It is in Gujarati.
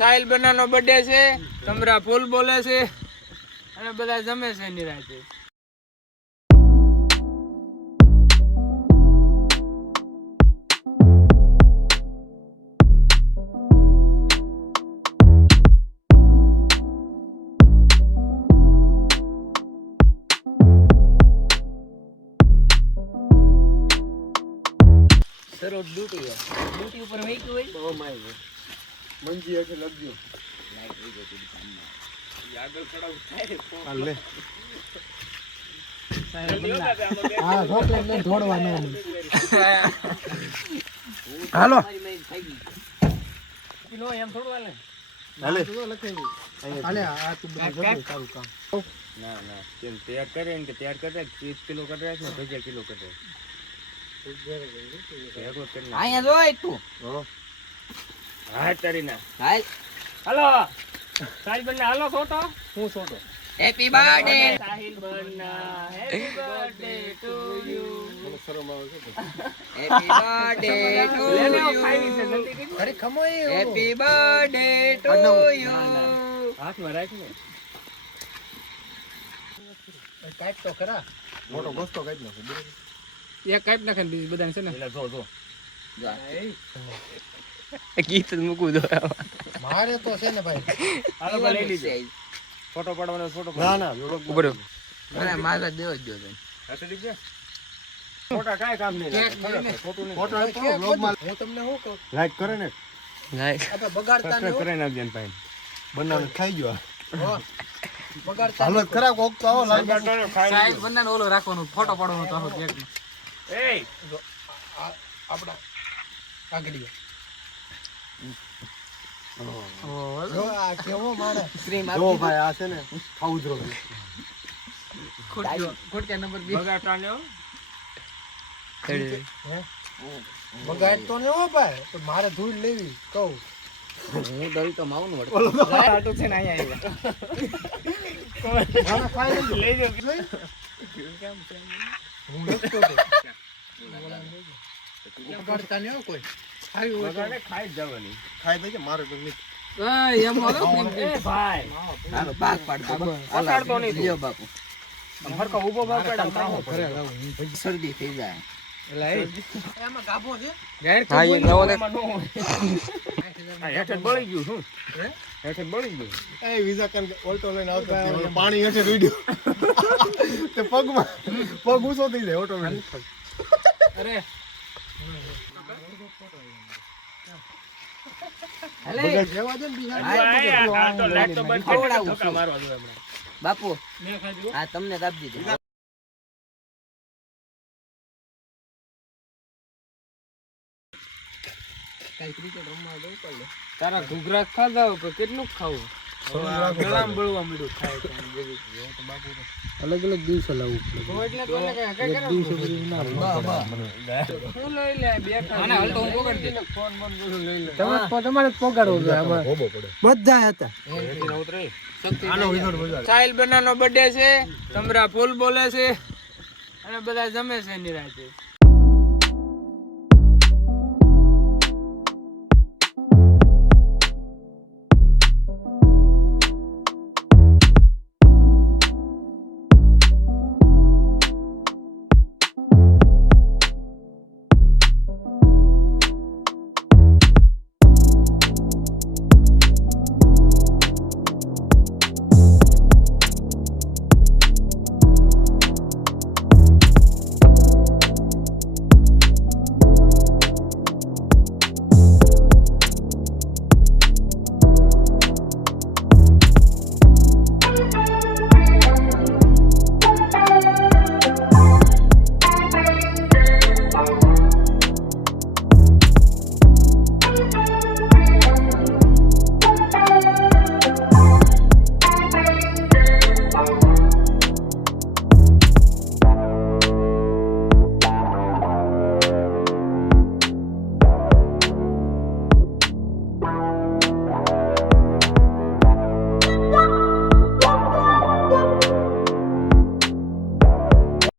સાહિલ બનાનો બર્થડે છે, તમરા ફૂલ બોલે છે અને બધા જમે છે નિરાતે. સરોજ ડ્યુટી ઉપર વહી ગયું હોય. ઓ માય મંજી એટલે લગજો લાઈટ વહી ગઈ હતી કામમાં. આગળ ચડાવ થાય હાલ લે હા ચોકલેટ લઈને દોડવાનું. હાલો મારી મેં થઈ ગઈ. કિલો એમ થોડું હાલે. હાલે હાલે આ તું બધું તારું કામ. ના ના તેમ તૈયાર કરે ને કે તૈયાર કરે 30 કિલો કરે છે ને 20 કિલો કરે ભેગો કરીને અહીંયા જોઈ તું. હા તારી ના હાલ. હાલો સાહિલ બન્ના હાલો છોટો. હું છોટો. Happy birthday. સાહિલ બન્ના હેપી બર્થડે ટુ યુ. મને શરમ આવે છે હેપી બર્થડે ટુ લેને આવો, યુ. ખાઈ છે જલ્દી કરી. અરે ખમોય હેપી બર્થડે ટુ યુ. હાથમાં રાખ ને. કાટ તો ખરા. મોટો ગોસ્તો કાઢી નાખો બરાબર. એક કાટ નાખે ને બીજી બધાને છે ને. એટલે જો જો ગીત મૂકું દો. મારે તો છે ને ભાઈ હાલો ભાઈ લઈ લીજો ફોટો પાડવાનો ફોટો ના ના ઉભો રહો. મને માગા દેવો જ જો તને. હાથે દીજે ફોટા કાઈ કામ નહીં લાગે ખરેખર ખોટું નહીં ફોટો એક બ્લોગમાં હું તમને શું કહું લાઈક કરે ને આપણે બગાડતા ને કરે ના દેન ભાઈ બનાવીને ખાઈ ગયો હો. બગાડતા હાલત ખરાબ કોક તો આવો લાઈક સાહિલ બન્નાનો ઓલો રાખવાનો ફોટો પાડવાનો તો આખો કેકનો. એ આપડા કાગડી ઓ આ કેવો મારે ક્રીમ જો આપી. ભાઈ આ છે ને ખાવું જ રોગે ખોટકા નંબર 2. બગાટા લ્યો બગાડ તો ને હો ભાઈ તો મારે ધૂળ લેવી કહું હું દલ તો માવું વળતો. આટું છે ને અહીંયા આવ્યા. ના ખાઈ લેજો લઈ જો હું લખતો તો બગાડતા ને હો કોઈ ખાવી હોય તો બગાડે ખાઈ જ જવાની ખાઈ દેજે મારે તો નહીં એમ હાલો એ ભાઈ હાલો પાક પાડતો. પસાડતો નહીં તું. લ્યો બાપુ. આમ હરખો ઊભો ભાવ પડે આમ તાવો ઘરે પડે લાવું હું શરદી થઈ જાય. એમાં ગાભો છે જાહેર હા એ કરી નવો ને હેઠે બળી ગયું શું હેઠે બળી ગયું એ વિઝા કાન ઓલ્ટો લઈને આવતો હતો. પાણી હેઠે રૂડ્યો તે પગમાં પગ ઊંચો થઈ જાય ઓટોમેટિક અરે હાલે. જેવા છે ને બીજા આ તો લાઈટ તો બંધ કરી ખવડાવું ધક્કા છું. મારવા જોઈએ હમણાં બાપુ મેં ખાધું. આ તમને કાપી દીધું. કાઈ ક્રિકેટ રમવા દઉં પડે. તારા ઘૂઘરા ખાધા કે કેટલું ખાવું? ગળામાં બળવા મળ્યું ખાય તો આમ બધું. અલગ અલગ દિવસે લાવવું પડે. એક દિવસે બધું ના હું લઈ લે બે ખાને હાલ તો હું પકડી દે. ફોન બોન બધું લઈ લે. તમારે જ પકડવું જોઈએ આમાં. હોબો પડે બધા હતા. હેઠે ઉતરી આનો વિઝર મજા સાહિલ બનાનો બર્થડે છે, તમરા ફૂલ બોલે છે અને બધા જમે છે નિરાતે.